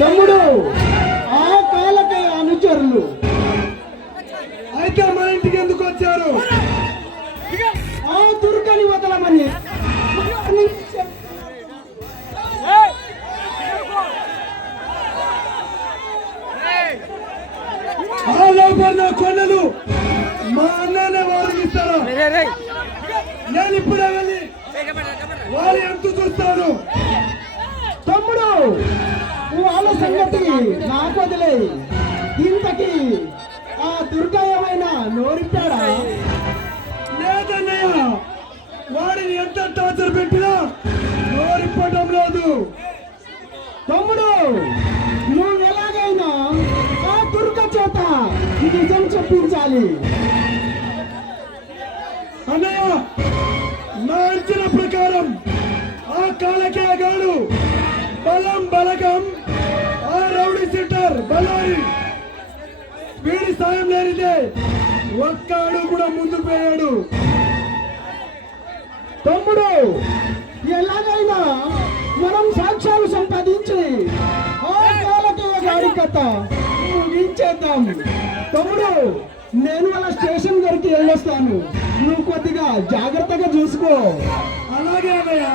తమ్ముడు ఆ కాలకే అనుచరులు అయితే మన ఇంటికి ఎందుకు వచ్చారు? ఆ దుర్గని వదలమని ఆ లోపల కొండలు మా అన్ననే వారికి ఇస్తారా? నేను ఇప్పుడే వెళ్ళి వారి ఎంత చూస్తాను. తమ్ముడు వాళ్ళ సంగతి నాకు వదిలే. ఇంతకి ఆ దుర్గా ఏమైనా నోరిప్పాడా? లేదన్నయ్య, వాడిని ఎంత టార్చర్ పెట్టినా నోరిప్పటం లేదు. తమ్ముడు నువ్వు ఎలాగైనా ఆ దుర్గ చేత నిజం చెప్పించాలి. అన్నయ్య, నా అంచనా ప్రకారం ఆ కాలకేయ గాడు బలం బలగం ఆ రౌడీ సిటర్ బలారి వీడి సాయం లేనిదే ఒక్కడు కూడా ముందుకు పోయాడు. తమ్ముడు ఎలాగైనా మనం సాక్ష్యాలు సంపాదించి ఆ కాలకేయ గాడి కథ ముగించేద్దాం. తమ్ముడు నేను వాళ్ళ స్టేషన్ గారికి వెళ్ళొస్తాను. నువ్వు కొద్దిగా జాగ్రత్తగా చూసుకో. అలాగే అన్నయ్య.